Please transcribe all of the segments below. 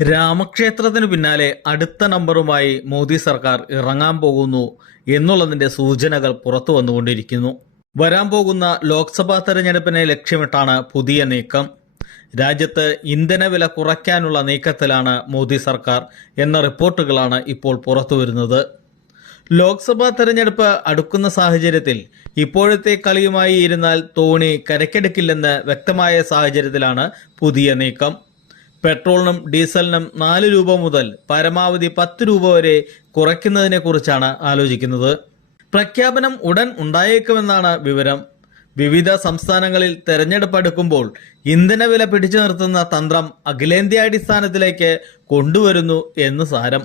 രാമക്ഷേത്രത്തിന് പിന്നാലെ അടുത്ത നമ്പറുമായി മോദി സർക്കാർ ഇറങ്ങാൻ പോകുന്നു എന്നുള്ളതിന്റെ സൂചനകൾ പുറത്തു വന്നുകൊണ്ടിരിക്കുന്നു. വരാൻ പോകുന്ന ലോക്സഭാ തെരഞ്ഞെടുപ്പിനെ ലക്ഷ്യമിട്ടാണ് പുതിയ നീക്കം. രാജ്യത്ത് ഇന്ധനവില കുറയ്ക്കാനുള്ള നീക്കത്തിലാണ് മോദി സർക്കാർ എന്ന റിപ്പോർട്ടുകളാണ് ഇപ്പോൾ പുറത്തുവരുന്നത്. ലോക്സഭാ തെരഞ്ഞെടുപ്പ് അടുക്കുന്ന സാഹചര്യത്തിൽ ഇപ്പോഴത്തെ കളിയുമായി ഇരുന്നാൽ തോണി കരക്കെടുക്കില്ലെന്ന് വ്യക്തമായ സാഹചര്യത്തിലാണ് പുതിയ നീക്കം. പെട്രോളിനും ഡീസലിനും 4 രൂപ മുതൽ പരമാവധി 10 രൂപ വരെ കുറയ്ക്കുന്നതിനെ കുറിച്ചാണ് ആലോചിക്കുന്നത്. പ്രഖ്യാപനം ഉടൻ ഉണ്ടായേക്കുമെന്നാണ് വിവരം. വിവിധ സംസ്ഥാനങ്ങളിൽ തെരഞ്ഞെടുപ്പ് അടുക്കുമ്പോൾ ഇന്ധനവില പിടിച്ചു നിർത്തുന്ന തന്ത്രം അഖിലേന്ത്യാടിസ്ഥാനത്തിലേക്ക് കൊണ്ടുവരുന്നു എന്ന് സാരം.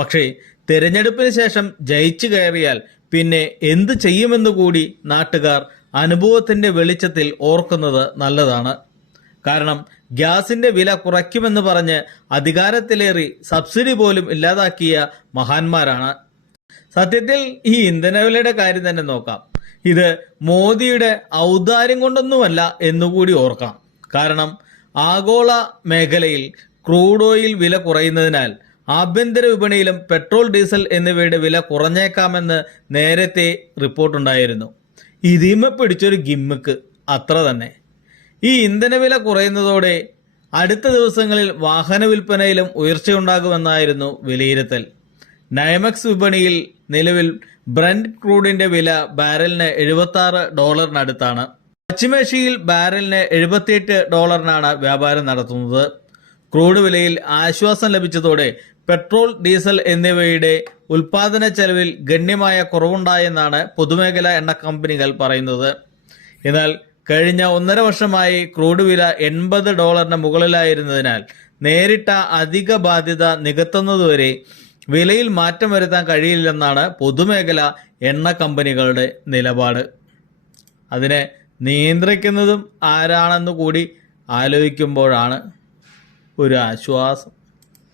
പക്ഷേ തെരഞ്ഞെടുപ്പിന് ശേഷം ജയിച്ചു കയറിയാൽ പിന്നെ എന്ത് ചെയ്യുമെന്ന് കൂടി നാട്ടുകാർ അനുഭവത്തിന്റെ വെളിച്ചത്തിൽ ഓർക്കുന്നത് നല്ലതാണ്. കാരണം ഗ്യാസിന്റെ വില കുറയ്ക്കുമെന്ന് പറഞ്ഞ് അധികാരത്തിലേറി സബ്സിഡി പോലും ഇല്ലാതാക്കിയ മഹാന്മാരാണ്. സത്യത്തിൽ ഈ ഇന്ധനവിലയുടെ കാര്യം തന്നെ നോക്കാം. ഇത് മോദിയുടെ ഔദാര്യം കൊണ്ടൊന്നുമല്ല എന്നുകൂടി ഓർക്കാം. കാരണം ആഗോള മേഖലയിൽ ക്രൂഡ് ഓയിൽ വില കുറയുന്നതിനാൽ ആഭ്യന്തര വിപണിയിലും പെട്രോൾ ഡീസൽ എന്നിവയുടെ വില കുറഞ്ഞേക്കാമെന്ന് നേരത്തെ റിപ്പോർട്ടുണ്ടായിരുന്നു. ഇതിമ പിടിച്ചൊരു ഗിമ്മിക്ക് അത്ര തന്നെ. ഈ ഇന്ധനവില കുറയുന്നതോടെ അടുത്ത ദിവസങ്ങളിൽ വാഹന വിൽപ്പനയിലും ഉയർച്ചയുണ്ടാകുമെന്നായിരുന്നു വിലയിരുത്തൽ. നൈമക്സ് വിപണിയിൽ നിലവിൽ ബ്രന്റ് ക്രൂഡിന്റെ വില ബാരലിന് $76 പശ്ചിമേഷ്യയിൽ ബാരലിന് $78 വ്യാപാരം നടത്തുന്നത്. ക്രൂഡ് വിലയിൽ ആശ്വാസം ലഭിച്ചതോടെ പെട്രോൾ ഡീസൽ എന്നിവയുടെ ഉൽപാദന ചെലവിൽ ഗണ്യമായ കുറവുണ്ടായെന്നാണ് പൊതുമേഖലാ എണ്ണ കമ്പനികൾ പറയുന്നത്. എന്നാൽ കഴിഞ്ഞ 1.5 വർഷമായി ക്രൂഡ് വില $80 മുകളിലായിരുന്നതിനാൽ നേരിട്ട അധിക ബാധ്യത നികത്തുന്നതുവരെ വിലയിൽ മാറ്റം വരുത്താൻ കഴിയില്ലെന്നാണ് പൊതുമേഖല എണ്ണ കമ്പനികളുടെ നിലപാട്. അതിനെ നിയന്ത്രിക്കുന്നതും ആരാണെന്ന് കൂടി ആലോചിക്കുമ്പോഴാണ് ഒരു ആശ്വാസം.